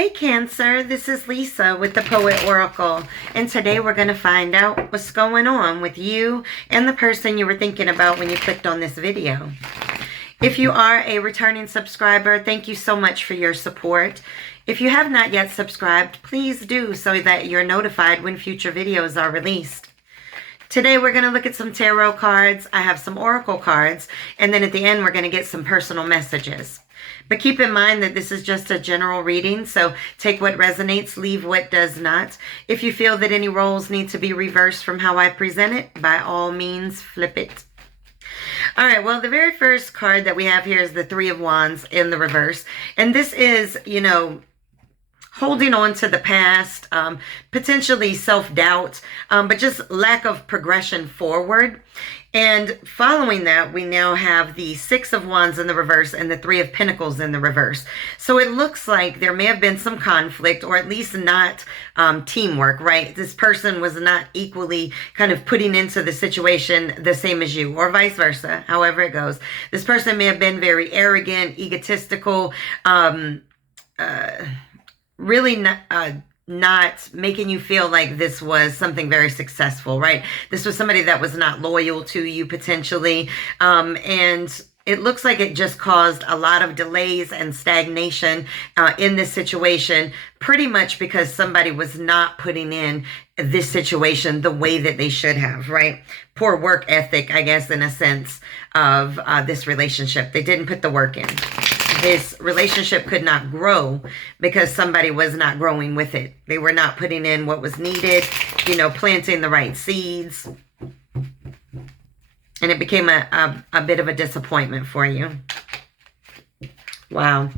Hey Cancer, this is Lisa with the Poet Oracle, and today we're going to find out what's going on with you and the person you were thinking about when you clicked on this video. If you are a returning subscriber, thank you so much for your support. If you have not yet subscribed, please do so that you're notified when future videos are released. Today we're going to look at some tarot cards. I have some oracle cards, and then at the end we're going to get some personal messages. But keep in mind that this is just a general reading, so take what resonates, leave what does not. If you feel that any roles need to be reversed from how I present it, by all means, flip it. All right, well, the very first card that we have here is the Three of Wands in the reverse. And this is, holding on to the past, potentially self-doubt, but just lack of progression forward. And following that, we now have the Six of Wands in the reverse and the Three of Pentacles in the reverse. So it looks like there may have been some conflict, or at least not teamwork, right? This person was not equally kind of putting into the situation the same as you, or vice versa, however it goes. This person may have been very arrogant, egotistical, really not making you feel like this was something very successful, right? This was somebody that was not loyal to you potentially. And it looks like it just caused a lot of delays and stagnation in this situation, pretty much because somebody was not putting in this situation the way that they should have, right? Poor work ethic, I guess, in a sense of this relationship. They didn't put the work in. This relationship could not grow because somebody was not growing with it. They were not putting in what was needed, planting the right seeds. And it became a bit of a disappointment for you. Wow.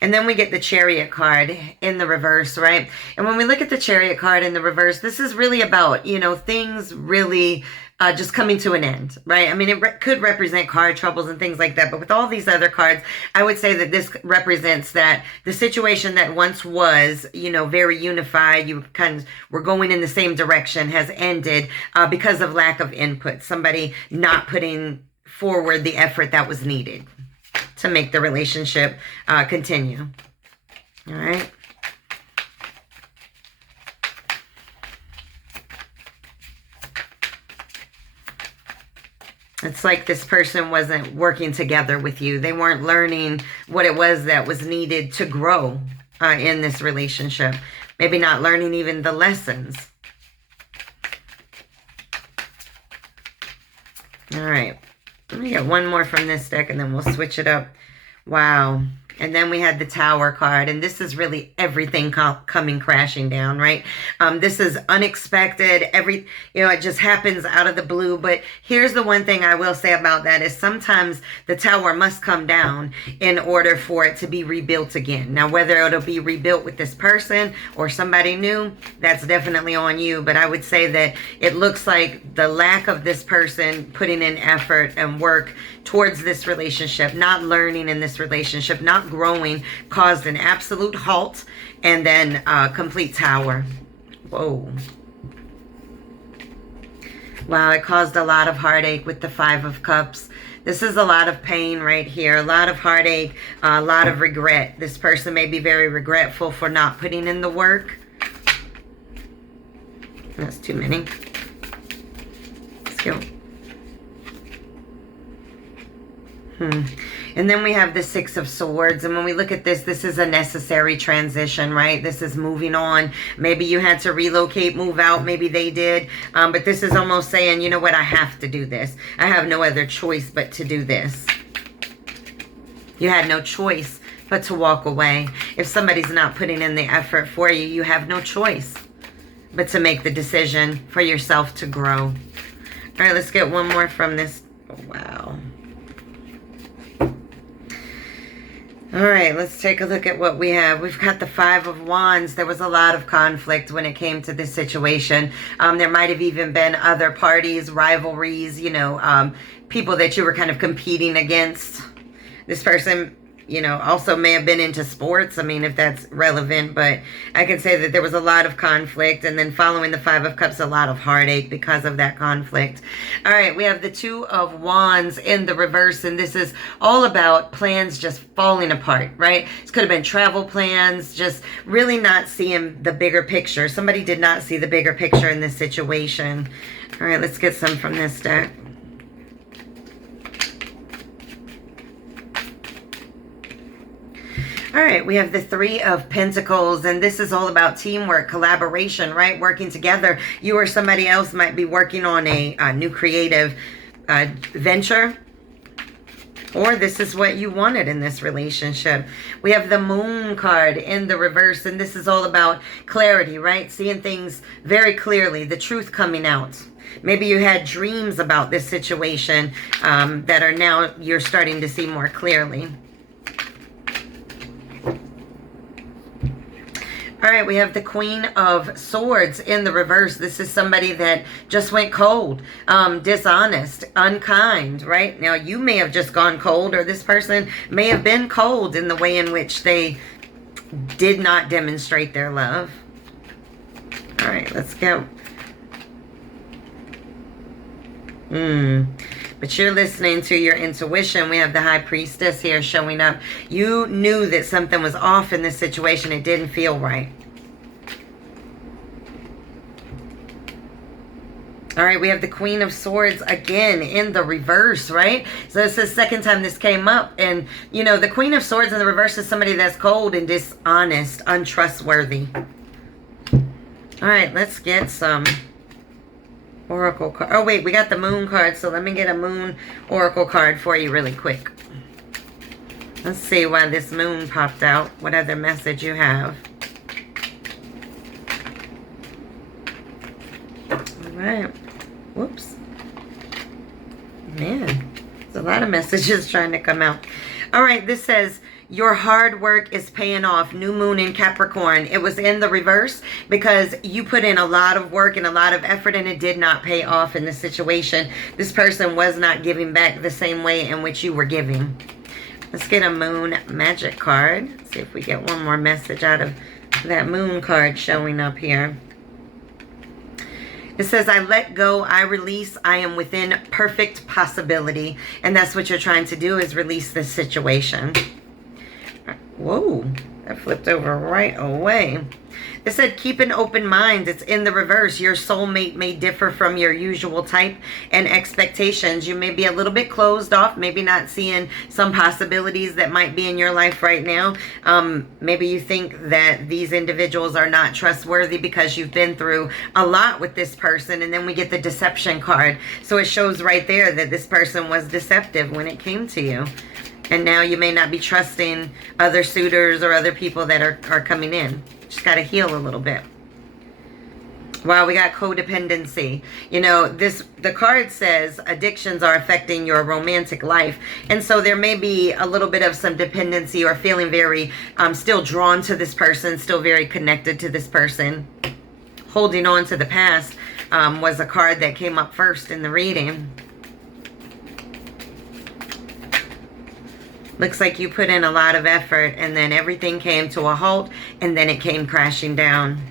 And then we get the Chariot card in the reverse, right? And when we look at the Chariot card in the reverse, this is really about, things really just coming to an end, right? I mean, it could represent car troubles and things like that. But with all these other cards, I would say that this represents that the situation that once was, very unified, you kind of were going in the same direction, has ended because of lack of input. Somebody not putting forward the effort that was needed to make the relationship continue. All right. It's like this person wasn't working together with you. They weren't learning what it was that was needed to grow in this relationship. Maybe not learning even the lessons. All right. Let me get one more from this deck and then we'll switch it up. Wow. And then we had the Tower card, and this is really everything coming crashing down, right? This is unexpected. It just happens out of the blue. But here's the one thing I will say about that is sometimes the tower must come down in order for it to be rebuilt again. Now, whether it'll be rebuilt with this person or somebody new, that's definitely on you. But I would say that it looks like the lack of this person putting in effort and work towards this relationship, not learning in this relationship, not growing, caused an absolute halt and then complete tower. Whoa. Wow, it caused a lot of heartache with the Five of Cups. This is a lot of pain right here, a lot of heartache, a lot of regret. This person may be very regretful for not putting in the work. That's too many. Let's go. And then we have the Six of Swords. And when we look at this, this is a necessary transition, right? This is moving on. Maybe you had to relocate, move out. Maybe they did. But this is almost saying, you know what? I have to do this. I have no other choice but to do this. You had no choice but to walk away. If somebody's not putting in the effort for you, you have no choice but to make the decision for yourself to grow. All right, let's get one more from this. Oh, wow. All right, let's take a look at what we have. We've got the Five of Wands. There was a lot of conflict when it came to this situation. There might have even been other parties, rivalries, people that you were kind of competing against. This person you know, also may have been into sports. I mean, if that's relevant, but I can say that there was a lot of conflict, and then following the Five of Cups, a lot of heartache because of that conflict. All right, we have the Two of Wands in the reverse, and this is all about plans just falling apart, right? This could have been travel plans, just really not seeing the bigger picture. Somebody did not see the bigger picture in this situation. All right, let's get some from this deck. All right, we have the Three of Pentacles, and this is all about teamwork, collaboration, right? Working together. You or somebody else might be working on a new creative venture, or this is what you wanted in this relationship. We have the Moon card in the reverse, and this is all about clarity, right? Seeing things very clearly, the truth coming out. Maybe you had dreams about this situation that are now you're starting to see more clearly. All right, we have the Queen of Swords in the reverse. This is somebody that just went cold, dishonest, unkind, right? Now, you may have just gone cold, or this person may have been cold in the way in which they did not demonstrate their love. All right, let's go. But you're listening to your intuition. We have the High Priestess here showing up. You knew that something was off in this situation. It didn't feel right. All right, we have the Queen of Swords again in the reverse, right? So this is the second time this came up. And, you know, the Queen of Swords in the reverse is somebody that's cold and dishonest, untrustworthy. All right, let's get some Oracle card. Oh, wait, we got the Moon card, so let me get a Moon Oracle card for you really quick. Let's see why this Moon popped out. What other message you have. All right. Whoops. Man, there's a lot of messages trying to come out. All right, this says, your hard work is paying off. New moon in Capricorn. It was in the reverse because you put in a lot of work and a lot of effort, and it did not pay off in this situation. This person was not giving back the same way in which you were giving. Let's get a MoonMagik card. See if we get one more message out of that Moon card showing up here. It says, I let go, I release, I am within perfect possibility. And that's what you're trying to do, is release this situation. Whoa, that flipped over right away. It said, keep an open mind. It's in the reverse. Your soulmate may differ from your usual type and expectations. You may be a little bit closed off, maybe not seeing some possibilities that might be in your life right now. Maybe you think that these individuals are not trustworthy because you've been through a lot with this person. And then we get the deception card. So it shows right there that this person was deceptive when it came to you. And now you may not be trusting other suitors or other people that are coming in. Just got to heal a little bit. Wow, we got codependency. You know, the card says addictions are affecting your romantic life. And so there may be a little bit of some dependency, or feeling very still drawn to this person, still very connected to this person. Holding on to the past was a card that came up first in the reading. Looks like you put in a lot of effort, and then everything came to a halt, and then it came crashing down.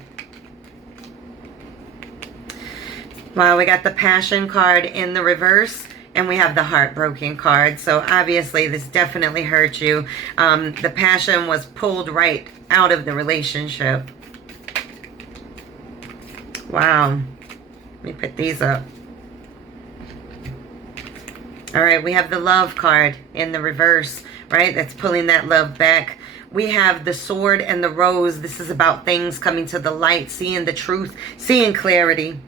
Wow, we got the Passion card in the reverse, and we have the Heartbroken card. So obviously this definitely hurt you. The Passion was pulled right out of the relationship. Wow. Let me put these up. All right, we have the Love card in the reverse, right? That's pulling that love back. We have the Sword and the Rose. This is about things coming to the light, seeing the truth, seeing clarity.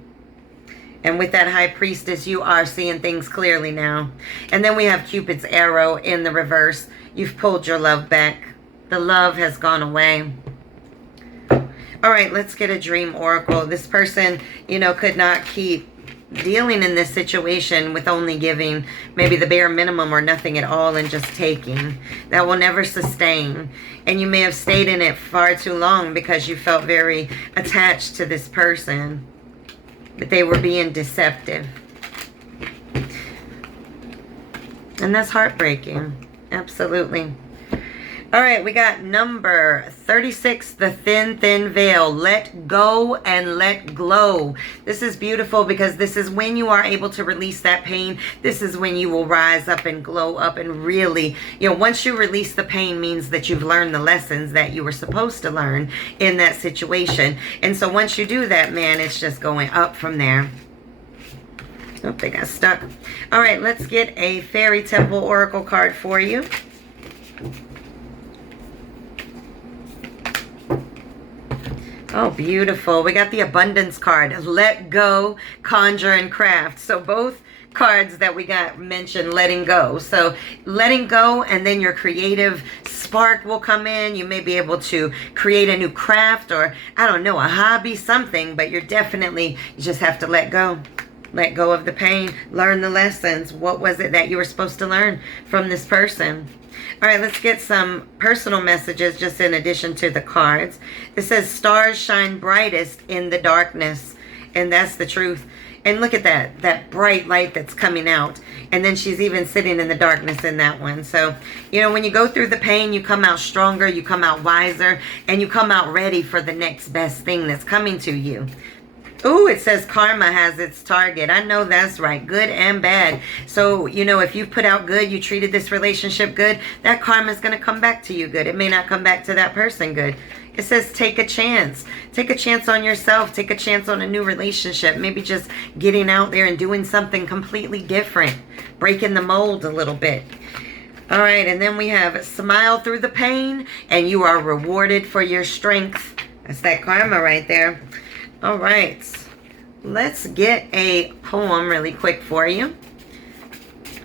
And with that High Priestess, you are seeing things clearly now. And then we have Cupid's arrow in the reverse. You've pulled your love back. The love has gone away. All right, let's get a dream oracle. This person, you know, could not keep dealing in this situation with only giving maybe the bare minimum or nothing at all, and just taking. That will never sustain. And you may have stayed in it far too long because you felt very attached to this person, but they were being deceptive. And that's heartbreaking. Absolutely. All right, we got number 36, the thin, thin veil. Let go and let glow. This is beautiful because this is when you are able to release that pain. This is when you will rise up and glow up and really, once you release the pain means that you've learned the lessons that you were supposed to learn in that situation. And so once you do that, man, it's just going up from there. Oh, they got stuck. All right, let's get a Fairy Temple Oracle card for you. Oh, beautiful. We got the abundance card. Let go, conjure, and craft. So both cards that we got mentioned letting go. So letting go, and then your creative spark will come in. You may be able to create a new craft or, I don't know, a hobby, something, but you just have to let go. Let go of the pain. Learn the lessons. What was it that you were supposed to learn from this person? All right, let's get some personal messages just in addition to the cards. It says, stars shine brightest in the darkness. And that's the truth. And look at that bright light that's coming out. And then she's even sitting in the darkness in that one. So, when you go through the pain, you come out stronger, you come out wiser, and you come out ready for the next best thing that's coming to you. Ooh, it says karma has its target. I know that's right. Good and bad. So, if you put out good, you treated this relationship good, that karma is going to come back to you good. It may not come back to that person good. It says take a chance. Take a chance on yourself. Take a chance on a new relationship. Maybe just getting out there and doing something completely different. Breaking the mold a little bit. All right, and then we have smile through the pain and you are rewarded for your strength. That's that karma right there. All right, let's get a poem really quick for you.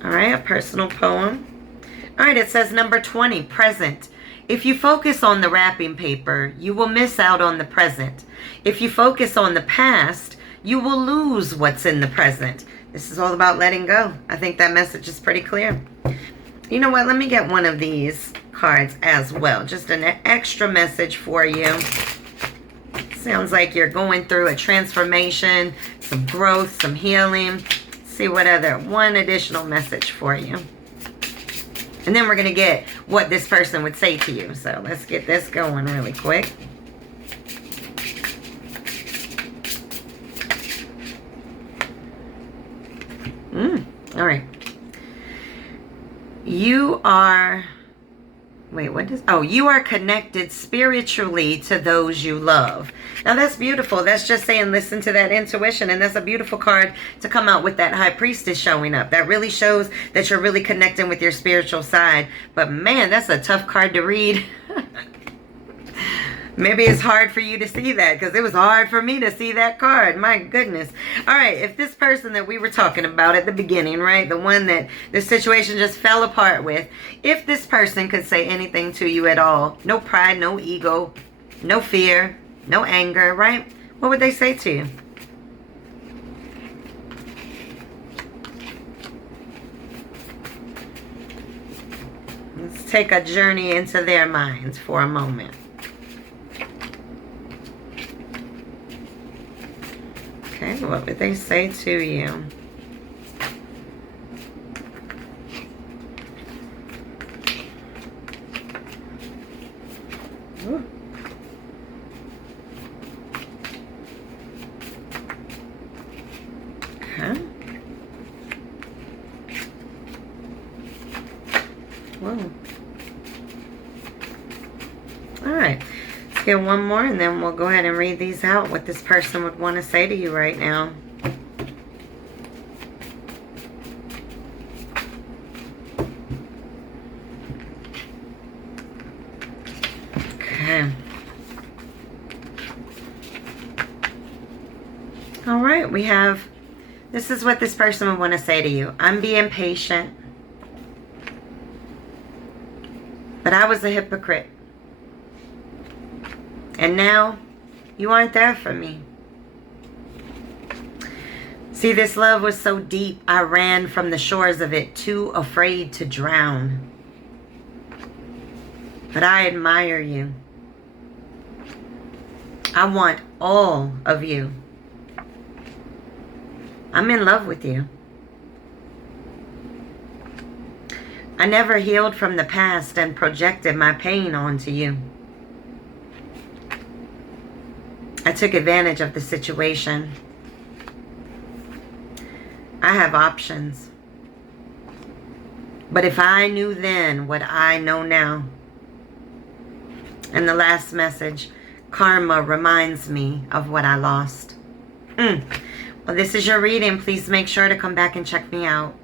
All right, a personal poem. All right, it says number 20, present. If you focus on the wrapping paper, you will miss out on the present. If you focus on the past, you will lose what's in the present. This is all about letting go. I think that message is pretty clear. You know what? Let me get one of these cards as well. Just an extra message for you. Sounds like you're going through a transformation, some growth, some healing. Let's see what one additional message for you. And then we're going to get what this person would say to you. So let's get this going really quick. All right. You are... Wait, what is... Oh, you are connected spiritually to those you love. Now, that's beautiful. That's just saying listen to that intuition. And that's a beautiful card to come out with that High Priestess showing up. That really shows that you're really connecting with your spiritual side. But, man, that's a tough card to read. Maybe it's hard for you to see that because it was hard for me to see that card. My goodness. All right, if this person that we were talking about at the beginning, right, the one that this situation just fell apart with, if this person could say anything to you at all, no pride, no ego, no fear, no anger, right, what would they say to you? Let's take a journey into their minds for a moment. Okay, what would they say to you? Ooh. Okay. Whoa. All right. Get one more and then we'll go ahead and read these out, what this person would want to say to you right now. Okay. All right, we have, this is what this person would want to say to you. I'm being patient, but I was a hypocrite. And now, you aren't there for me. See, this love was so deep, I ran from the shores of it, too afraid to drown. But I admire you. I want all of you. I'm in love with you. I never healed from the past and projected my pain onto you. I took advantage of the situation. I have options. But if I knew then what I know now. And the last message, karma reminds me of what I lost. Well, this is your reading. Please make sure to come back and check me out.